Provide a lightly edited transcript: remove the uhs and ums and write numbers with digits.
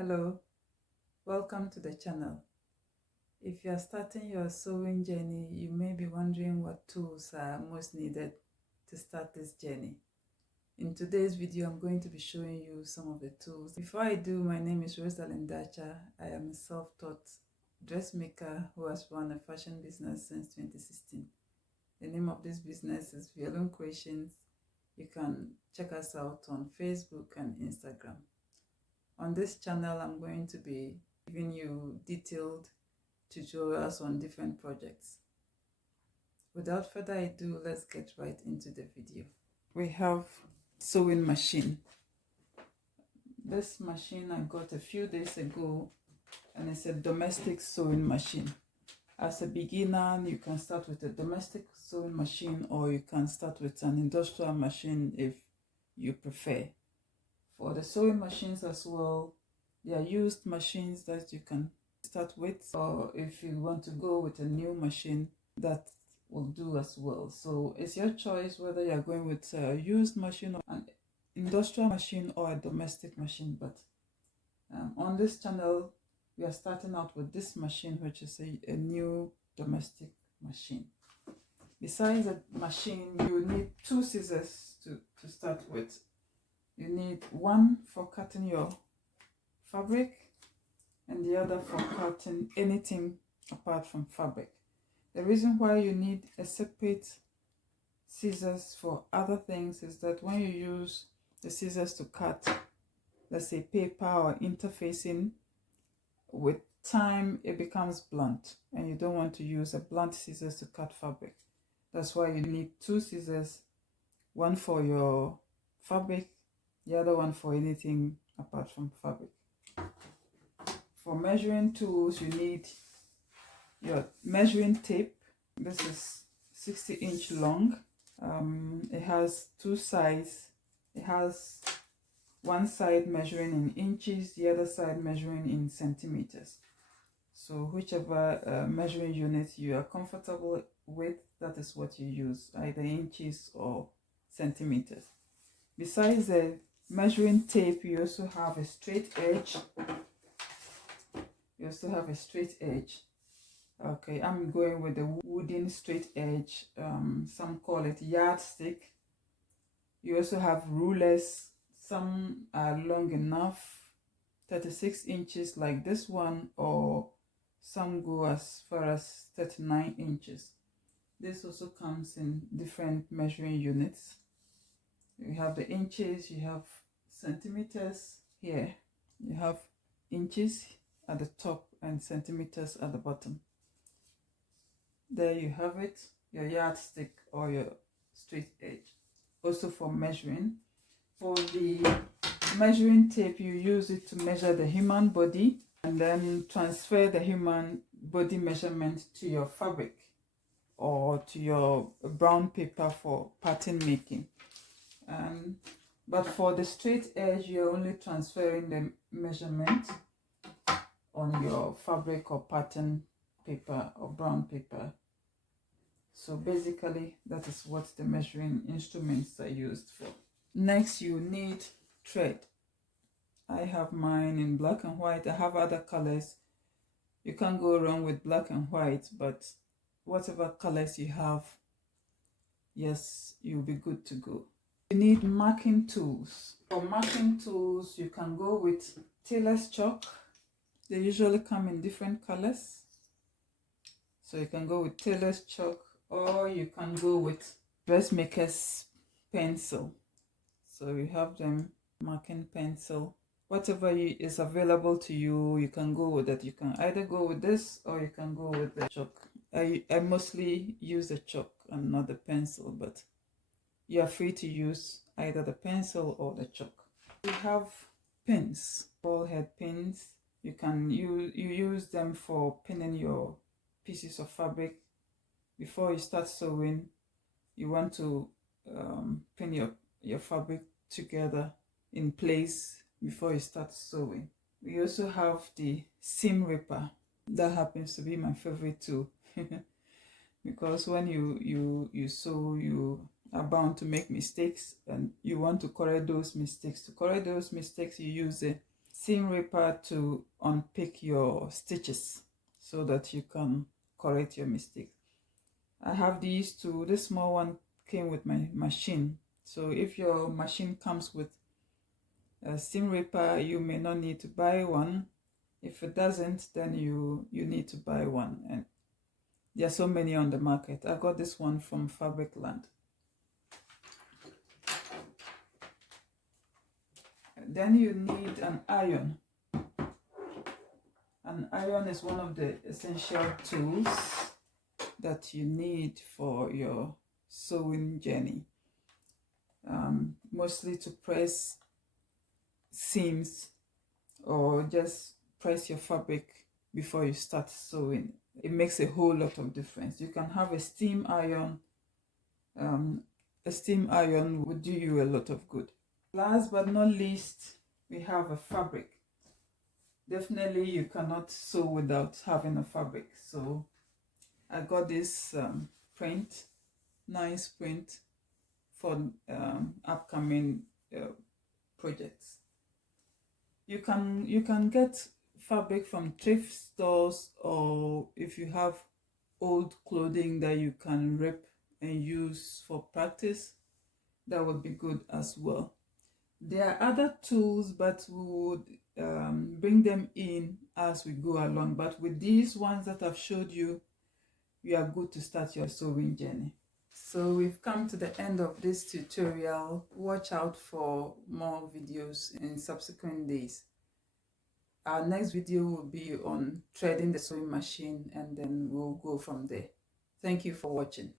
Hello, welcome to the channel. If you are starting your sewing journey, you may be wondering what tools are most needed to start this journey. In today's video, I'm going to be showing you some of the tools. Before I do, my name is Rosalind Dacha. I am a self-taught dressmaker who has run a fashion business since 2016. The name of this business is Violin Creations. You can check us out on Facebook and Instagram. On this channel, I'm going to be giving you detailed tutorials on different projects. Without further ado, let's get right into the video. We have sewing machine. This machine I got a few days ago, and it's a domestic sewing machine. As a beginner, you can start with a domestic sewing machine, or you can start with an industrial machine if you prefer. For the sewing machines as well, they are used machines that you can start with, or if you want to go with a new machine, that will do as well. So it's your choice whether you're going with a used machine or an industrial machine or a domestic machine. But on this channel, we are starting out with this machine, which is a new domestic machine. Besides the machine, you need two scissors to start with. You need one for cutting your fabric and the other for cutting anything apart from fabric. The reason why you need a separate scissors for other things is that when you use the scissors to cut, let's say paper or interfacing, with time it becomes blunt, and you don't want to use a blunt scissors to cut fabric. That's why you need two scissors, one for your fabric, the other one for anything apart from fabric. For measuring tools, you need your measuring tape. This is 60-inch long. It has two sides. It has one side measuring in inches, the other side measuring in centimeters. So whichever measuring unit you are comfortable with, that is what you use, either inches or centimeters. Besides the measuring tape, you also have a straight edge. Okay, I'm going with the wooden straight edge. Some call it yardstick. You also have rulers. Some are long enough, 36 inches like this one, or some go as far as 39 inches. This also comes in different measuring units. You have the inches, you have centimeters here, you have inches at the top and centimeters at the bottom. There you have it, your yardstick or your straight edge. Also for measuring. For the measuring tape, you use it to measure the human body and then transfer the human body measurement to your fabric or to your brown paper for pattern making. But for the straight edge, you're only transferring the measurement on your fabric or pattern paper or brown paper. So basically, that is what the measuring instruments are used for. Next, you need thread. I have mine in black and white. I have other colors. You can't go wrong with black and white, but whatever colors you have, yes, you'll be good to go. You need marking tools. For marking tools, you can go with tailor's chalk. They usually come in different colors. So you can go with tailor's chalk, or you can go with dressmaker's pencil. So you have them, marking pencil. Whatever is available to you, you can go with it. You can either go with this or you can go with the chalk. I mostly use the chalk and not the pencil, but you are free to use either the pencil or the chalk. You have pins, ball head pins. You can use them for pinning your pieces of fabric. Before you start sewing, you want to pin your fabric together in place before you start sewing. We also have the seam ripper. That happens to be my favorite too. Because when you sew, you are bound to make mistakes and you want to correct those mistakes. To correct those mistakes, you use a seam ripper to unpick your stitches so that you can correct your mistake. I have these two. This small one came with my machine, so if your machine comes with a seam ripper, you may not need to buy one. If it doesn't, then you need to buy one, and there are so many on the market. I got this one from Fabricland. Then you need an iron. An iron is one of the essential tools that you need for your sewing journey, mostly to press seams or just press your fabric before you start sewing. It makes a whole lot of difference. You can have a steam iron. A steam iron would do you a lot of good. Last but not least, we have a fabric. Definitely you cannot sew without having a fabric. So I got this print, nice print for upcoming projects. You can get fabric from thrift stores, or if you have old clothing that you can rip and use for practice, that would be good as well. There are other tools, but we would bring them in as we go along. But with these ones that I've showed you, you are good to start your sewing journey. So we've come to the end of this tutorial. Watch out for more videos in subsequent days. Our next video will be on threading the sewing machine, and then we'll go from there. Thank you for watching.